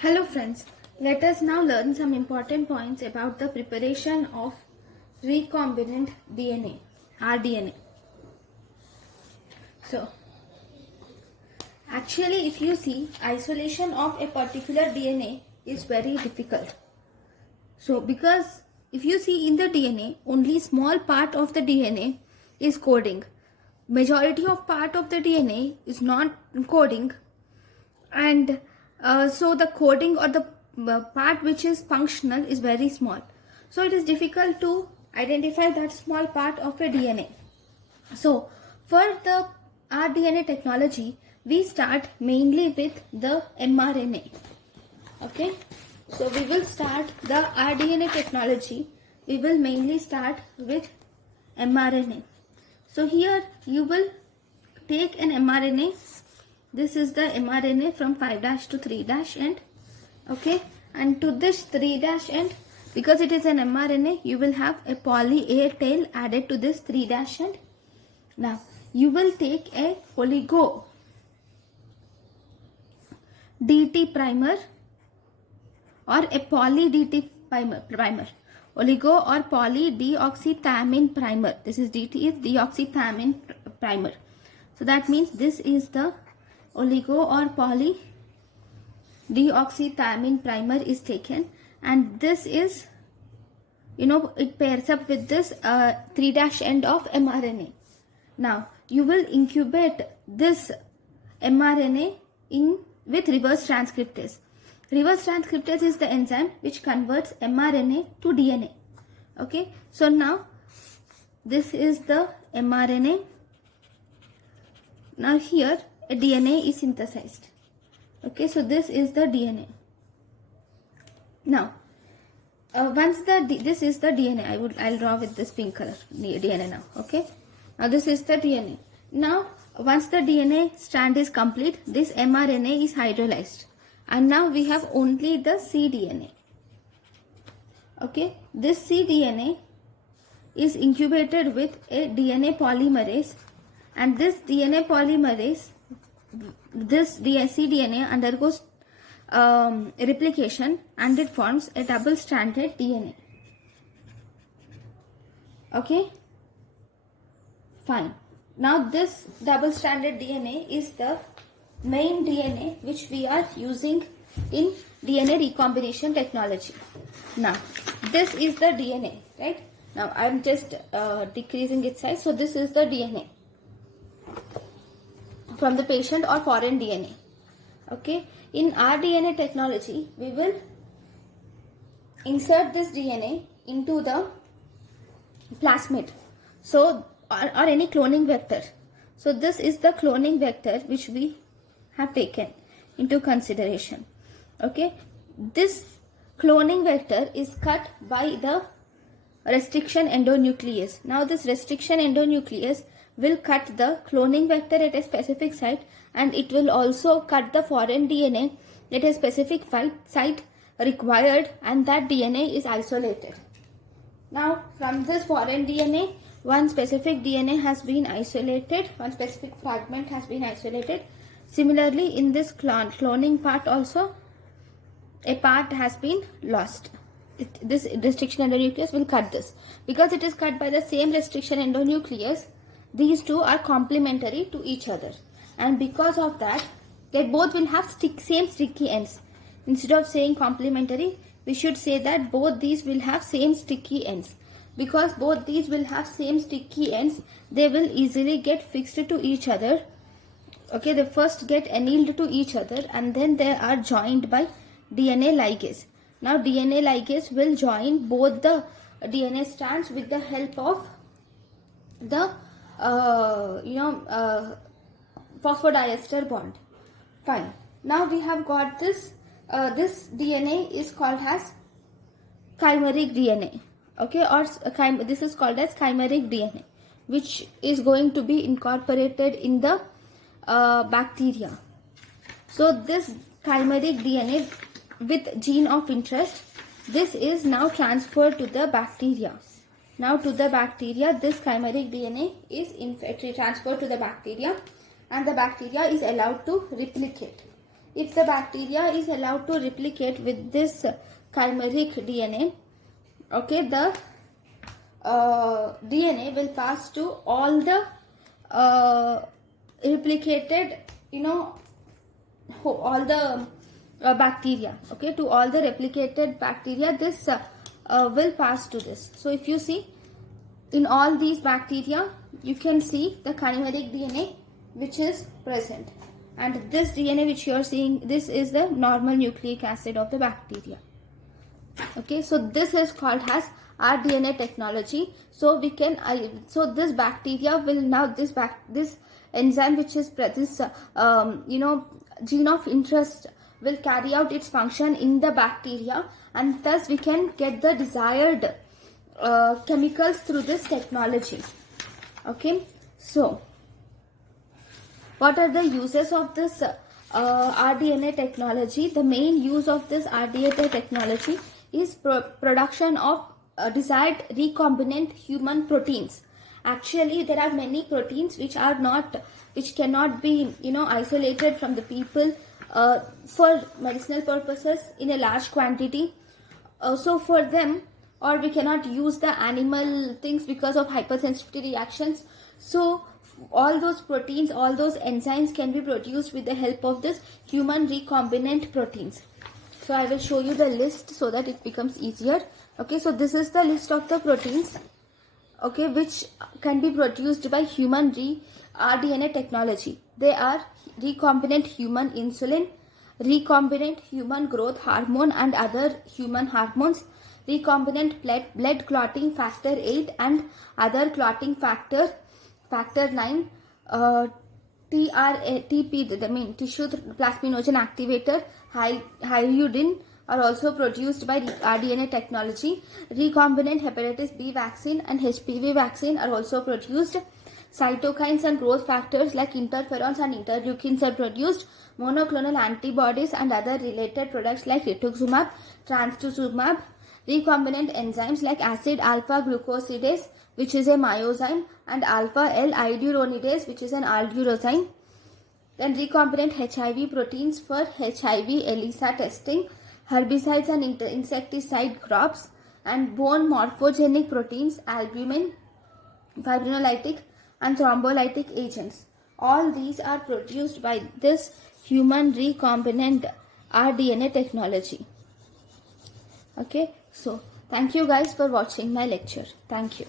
Hello friends, let us now learn some important points about the preparation of recombinant DNA, rDNA. So, actually if you see, isolation of a particular DNA is very difficult. So, because if you see in the DNA, only small part of the DNA is coding. Majority of part of the DNA is not coding, and so the coding or the part which is functional is very small, so it is difficult to identify that small part of a DNA. So for the rDNA technology, we start mainly with the mRNA. Okay, so we will start the rDNA technology, we will mainly start with mRNA. So here you will take an mRNA. This is the mRNA from 5' to 3' end. Okay, and to this 3' end, because it is an mRNA, you will have a poly A tail added to this 3' end. Now you will take a oligo DT primer or a poly DT primer. Oligo or poly deoxythymine primer. This is DT is deoxythymine primer. So that means this is the oligo or poly deoxythymine primer is taken, and this is, it pairs up with this 3' end of mRNA. Now you will incubate this mRNA with reverse transcriptase. Reverse transcriptase is the enzyme which converts mRNA to DNA. Okay, so now this is the mRNA. Now here a DNA is synthesized. Okay, so this is the DNA. Now once this is the DNA, I'll draw with this pink color DNA now. Okay, now this is the DNA. Now once the DNA strand is complete, this mRNA is hydrolyzed, and now we have only the cDNA. Okay, this cDNA is incubated with a DNA polymerase, and this DNA polymerase, this cDNA undergoes replication, and it forms a double-stranded DNA. Okay, fine. Now this double-stranded DNA is the main DNA which we are using in DNA recombination technology. Now this is the DNA, right? Now I am just decreasing its size. So this is the DNA from the patient or foreign DNA. Okay, in rDNA technology, we will insert this DNA into the plasmid, so or any cloning vector. So this is the cloning vector which we have taken into consideration. Okay, this cloning vector is cut by the restriction endonuclease. Now this restriction endonuclease will cut the cloning vector at a specific site, and it will also cut the foreign DNA at a specific site required, and that DNA is isolated. Now from this foreign DNA, one specific DNA has been isolated, one specific fragment has been isolated. Similarly, in this cloning part also, a part has been lost. This restriction endonuclease will cut this. Because it is cut by the same restriction endonuclease, these two are complementary to each other, and because of that, they both will have same sticky ends. Instead of saying complementary, we should say that both these will have same sticky ends. Because both these will have same sticky ends, they will easily get fixed to each other. Okay, they first get annealed to each other, and then they are joined by DNA ligase. Now DNA ligase will join both the DNA strands with the help of the phosphodiester bond. Fine. Now we have got this. This DNA is called as chimeric DNA. Okay, or this is called as chimeric DNA, which is going to be incorporated in the bacteria. So this chimeric DNA with gene of interest, this is now transferred to the bacteria. Now to the bacteria, this chimeric DNA is transferred to the bacteria, and the bacteria is allowed to replicate. if the bacteria is allowed to replicate with this chimeric DNA, okay, the DNA will pass to all the replicated, all the bacteria, okay, to all the replicated bacteria, this will pass to this. So if you see, in all these bacteria, you can see the chimeric DNA which is present, and this DNA which you are seeing, this is the normal nucleic acid of the bacteria. Okay, so this is called as rDNA technology. So we can so this bacteria will now, this enzyme which is this gene of interest will carry out its function in the bacteria, and thus we can get the desired chemicals through this technology. Okay, so what are the uses of this rDNA technology? The main use of this rDNA technology is production of desired recombinant human proteins. Actually, there are many proteins which cannot be isolated from the people for medicinal purposes in a large quantity. So for them, or we cannot use the animal things because of hypersensitivity reactions. So all those proteins, all those enzymes can be produced with the help of this human recombinant proteins. So I will show you the list so that it becomes easier. Okay, so this is the list of the proteins, okay, which can be produced by human rDNA technology. They are recombinant human insulin, recombinant human growth hormone and other human hormones, recombinant blood clotting factor 8 and other clotting factor 9, TP, the main tissue plasminogen activator, hyaluron are also produced by rDNA technology. Recombinant hepatitis B vaccine and HPV vaccine are also produced. Cytokines and growth factors like interferons and interleukins are produced. Monoclonal antibodies and other related products like rituximab, trastuzumab. Recombinant enzymes like acid alpha glucosidase, which is a myozyme, and alpha L iduronidase, which is an aldurozyme. Then recombinant HIV proteins for HIV ELISA testing, herbicides and insecticide crops, and bone morphogenic proteins, albumin, fibrinolytic and thrombolytic agents. All these are produced by this human recombinant rDNA technology. Okay, so thank you guys for watching my lecture. Thank you.